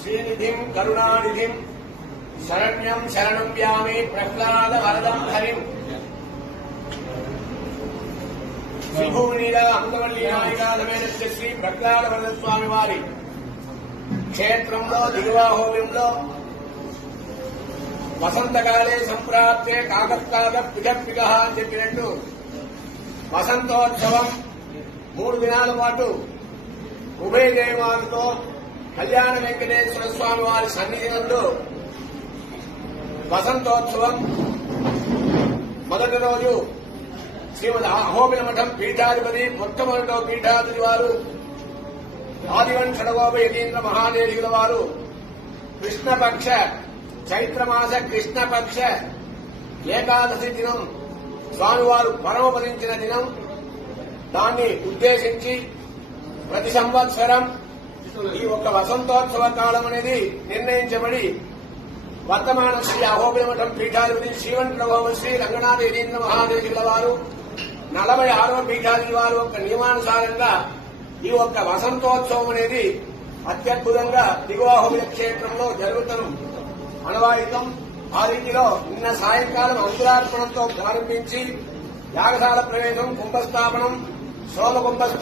श्रीनिधिं करुणानिधिं शरण्यं शरणं व्यामि प्रह्लाद वरदं हरिं श्रीभूनीला अमृतवल्ली नायिका समेत श्री प्रह्लाद वरद स्वामी वारी क्षेत्రంలో దిగువాహోవ్యంలో వసంతకాలే సంప్రాప్తే కాకస్తాద పిగపిగ అని చెప్పినట్టు వసంతోత్సవం 3 దినాల పాటు ఉభయ జయమాలతో కళ్యాణ వెంకటేశ్వర స్వామి వారి సన్నిధిలో వసంతోత్సవం మొదటి రోజు శ్రీమద్ అహోబిల మఠం పీఠాధిపతి మొట్టమొదటి పీఠాధిపతి వారు ఆదివన్ షడగోప యతీంద్ర మహాదేశుల వారు కృష్ణపక్ష చైత్రమాస కృష్ణపక్ష ఏకాదశి దినం స్వామివారు పరమపదించిన దినం దాన్ని ఉద్దేశించి ప్రతి సంవత్సరం ఈ ఒక్క వసంతోత్సవ కాలం అనేది నిర్ణయించబడి వర్తమాన శ్రీ అహోబిల మఠం పీఠాధిపతి శ్రీవన్ ప్రభావ శ్రీ రంగనాథ యతీంద్ర మహాదేశుల వారు 46వ పీఠాధిపతి వారు ఒక నియమానుసారంగా ఈ ఒక్క వసంతోత్సవం అనేది అత్యద్భుతంగా దిగువాహోబిల క్షేత్రంలో జరుగుతున్న అనవాయితం. ఆ రీతిలో నిన్న సాయంకాలం అంకురార్పణంతో ప్రారంభించి యాగశాల ప్రవేశం కుంభస్థాపనం సోమ కుంభ